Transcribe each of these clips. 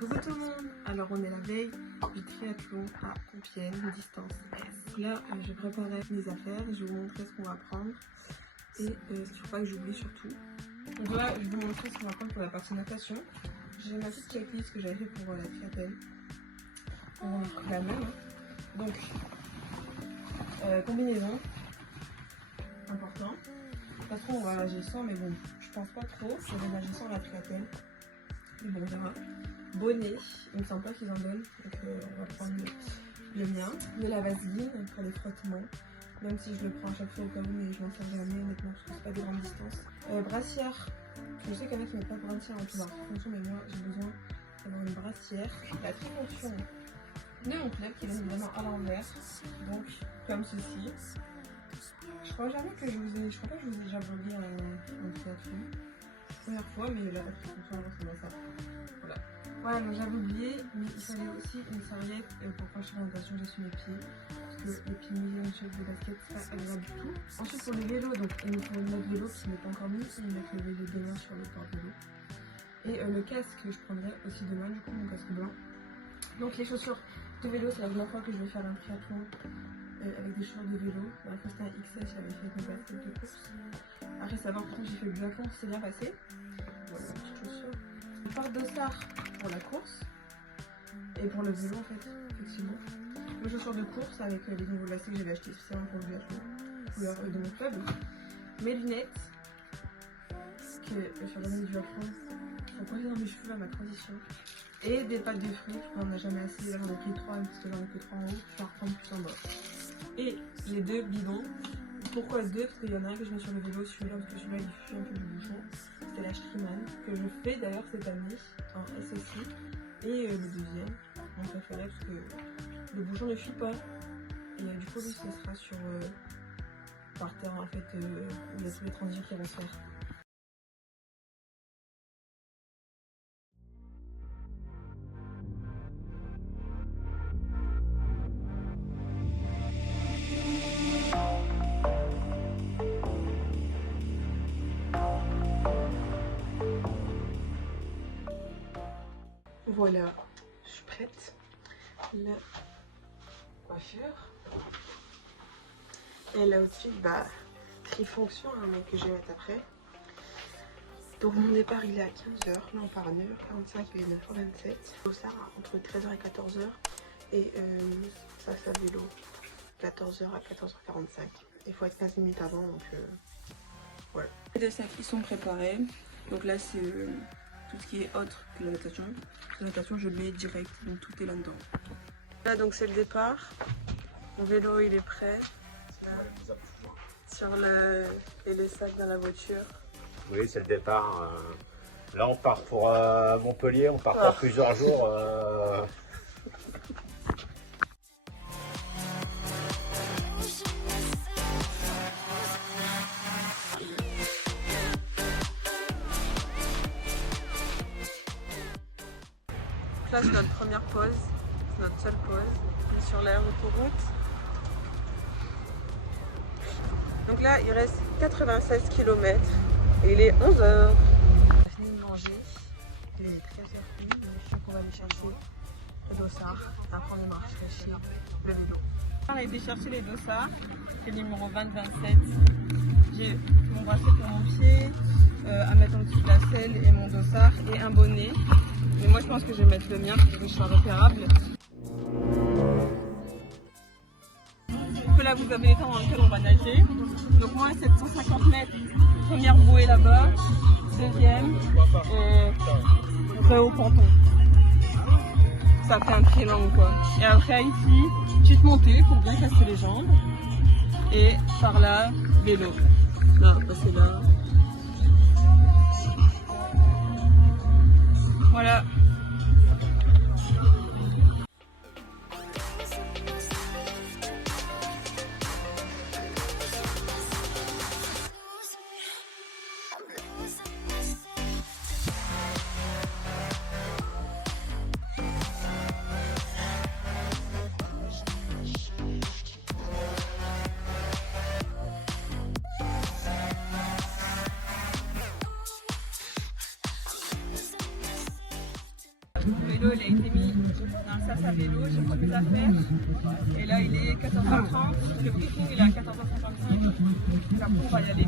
Coucou tout le monde. Alors on est la veille du triathlon à Compiègne, distance S. Là je préparais mes affaires, je vais vous montrer ce qu'on va prendre et sur pas que j'oublie surtout. Donc là je vais vous montrer ce qu'on va prendre pour la partie natation. J'ai ma petite checklist que j'avais fait pour la triathlon. On va prendre la même. Donc combinaison, important. De toute façon on va nager sans, mais bon je pense pas trop. Je vais nager sans la triathlon. Mais bon on verra. Bonnet, il me semble pas qu'ils en donnent, donc on va prendre le mien. De la vaseline pour les frottements, même si je le prends à chaque fois au cas où, mais je m'en sers jamais honnêtement parce que c'est pas des grandes distances. Brassière, je sais qu'il y en a qui mettent pas de brassière en plus dans la trifonction, mais moi j'ai besoin d'avoir une brassière. La trifonction de mon club qui est évidemment à l'envers, donc comme ceci. Je crois jamais que je vous ai, je crois pas que je vous ai déjà blogué un triathlon. Première fois, mais la trifonction avant c'est bien ça. Voilà. Voilà, donc j'avais oublié, mais il fallait aussi une serviette pour quand je fais la natation, j'essuie mes pieds. Parce que les pieds mouillés, une chaise de basket, c'est pas agréable du tout. Ensuite, pour les vélos, donc il me faut une note vélo qui n'est pas encore mise, et mettre le vélo demain sur le porte-vélo. Et le casque, je prendrai aussi demain, du coup, mon casque blanc. Donc les chaussures de vélo, c'est la première fois que je vais faire un triathlon avec des chaussures de vélo. La fois c'était un XL, j'avais fait avec mes baskets de course. Après, savoir quand j'ai fait le biathlon, c'est bien passé. Voilà, les petites chaussures. Le porte-dossard pour la course et pour le vélo en fait, effectivement. Le chaussures de course avec les nouveaux lacets que j'avais acheté spécialement pour le biathlon, couleur de mon club. Mes lunettes que sur l'année du biathlon sont collées dans mes cheveux à ma transition. Et des pâtes de fruits, on n'en a jamais assez, là j'en ai pris 3 parce que j'en ai que 3 en haut, je vais en reprendre plus en bas. Et les deux bidons. Pourquoi deux? Parce qu'il y en a un que je mets sur le vélo, celui-là, parce que celui-là il fuit un peu du bouchon. C'est la Striemann, que je fais d'ailleurs cette année en SSI. Et le deuxième, mon préféré, parce que le bouchon ne fuit pas. Et du coup, lui, ce sera sur par terre en fait, où il y a tous les transits qui vont se faire. Voilà, je suis prête. La coiffure. Et l'outfit, bah, trifonction, hein, mais que je vais mettre après. Donc mon départ il est à 15h, là on part à 9h45 et 9h27. Au SAR entre 13h et 14h. Et ça vélo, 14h à 14h45. Il faut être 15 minutes avant, donc voilà. Les deux sacs ils sont préparés. Donc là c'est tout ce qui est autre que la natation. La natation je le mets direct, donc tout est là-dedans. Là donc c'est le départ. Mon vélo il est prêt. Là, sur les sacs dans la voiture. Oui, c'est le départ. Là on part pour Montpellier, on part pour plusieurs jours. Là c'est notre première pause, c'est notre seule pause. On est sur l'autoroute. Donc là il reste 96 km et il est 11h. On a fini de manger, il est 13h01, je sais qu'on va aller chercher le dossard. Après on marcherait chez le vélo. On a été chercher les dossards, c'est le numéro 20-27. J'ai mon bracelet pour mon pied, à mettre en dessous de la selle et mon dossard et un bonnet. Mais moi je pense que je vais mettre le mien pour que je sois repérable. Là vous avez les temps dans lesquels on va nager. Donc moi 750 mètres, première bouée là-bas, deuxième, très haut ponton. Ça fait un triangle quoi. Et après ici, petite montée pour bien casser les jambes. Et par là, vélo. Là, passer là. Voilà. Mon vélo il a été mis dans le sas à vélo, j'ai pris mes affaires. Et là il est 14h30, le briefing il est à 14h55. Et après on va y aller.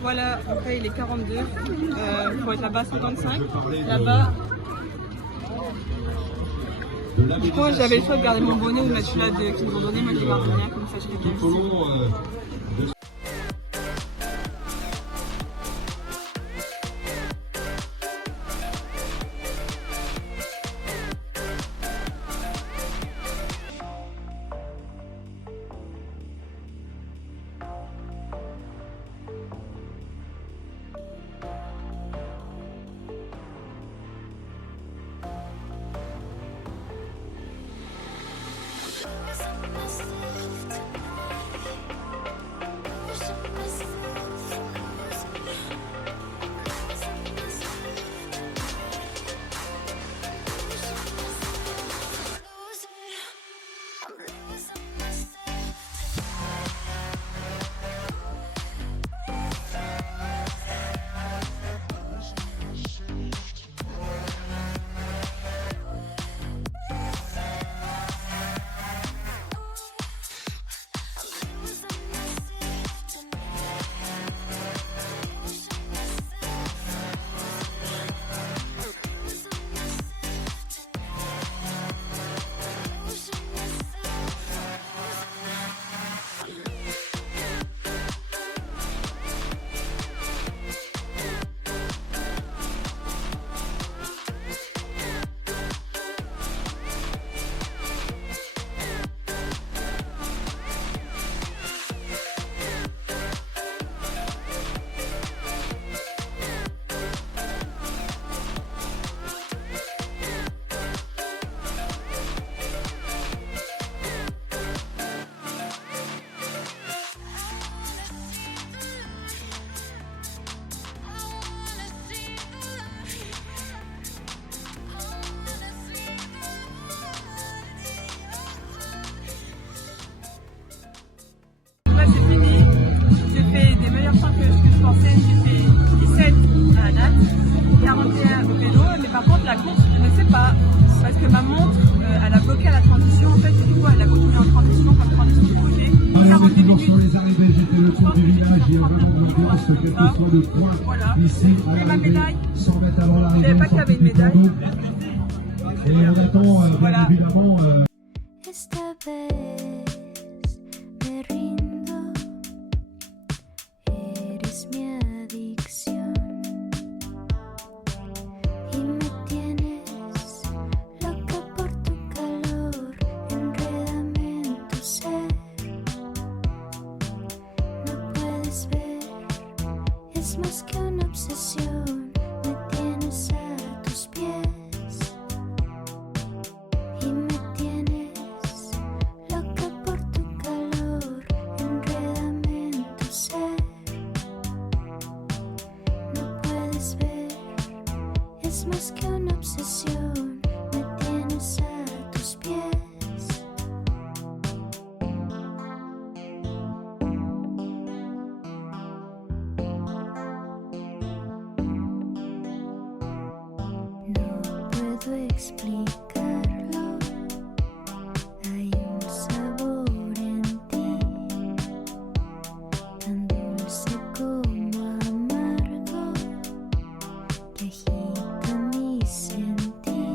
Voilà, après il est 42, il faut être là-bas à 55, là-bas. Du coup, j'avais le choix de garder mon bonnet ou de mettre celui-là qu'ils m'ont donné, moi j'ai gardé le mien, comme ça je l'ai bien ici. Là c'est fini, j'ai fait des meilleurs temps que ce que je pensais, j'ai fait 17 à la date, 41 au vélo, mais par contre la course je ne sais pas, parce que ma montre elle a bloqué à la transition, en fait et du coup elle a continué en transition, comme transition du côté, 42 minutes, je pense que j'ai fait 30 minutes, voilà, et ma médaille, je savais pas qu'il y avait une médaille, Et on attend voilà. bien évidemment. Esta vez me rindo, eres mi adicción y me tienes loca por tu calor, enrédame en tu ser, no puedes ver, es más que una obsesión, me tienes a tus pies. Y me tienes loca por tu calor, enrédame en tu ser. No puedes ver, es más que una obsesión, me tienes a tus pies. No puedo explicarlo, hay un sabor en ti, tan dulce como amargo, que agita mi sentir.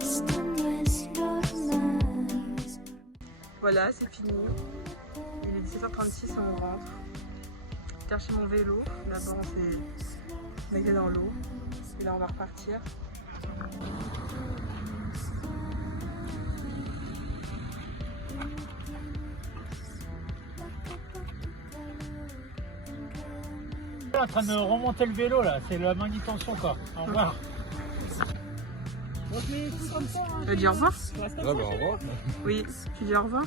Esto no es normal. Voilà, c'est fini. Il est 17h36 et on rentre. J'ai cherché mon vélo. D'abord, on s'est noyé dans l'eau. Et là, on va repartir. Je suis en train de remonter le vélo là, c'est la manutention quoi. Au revoir. Tu veux dire au revoir? Au revoir. Oui, tu dis au revoir?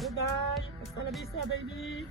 Bye bye, hasta la vista baby.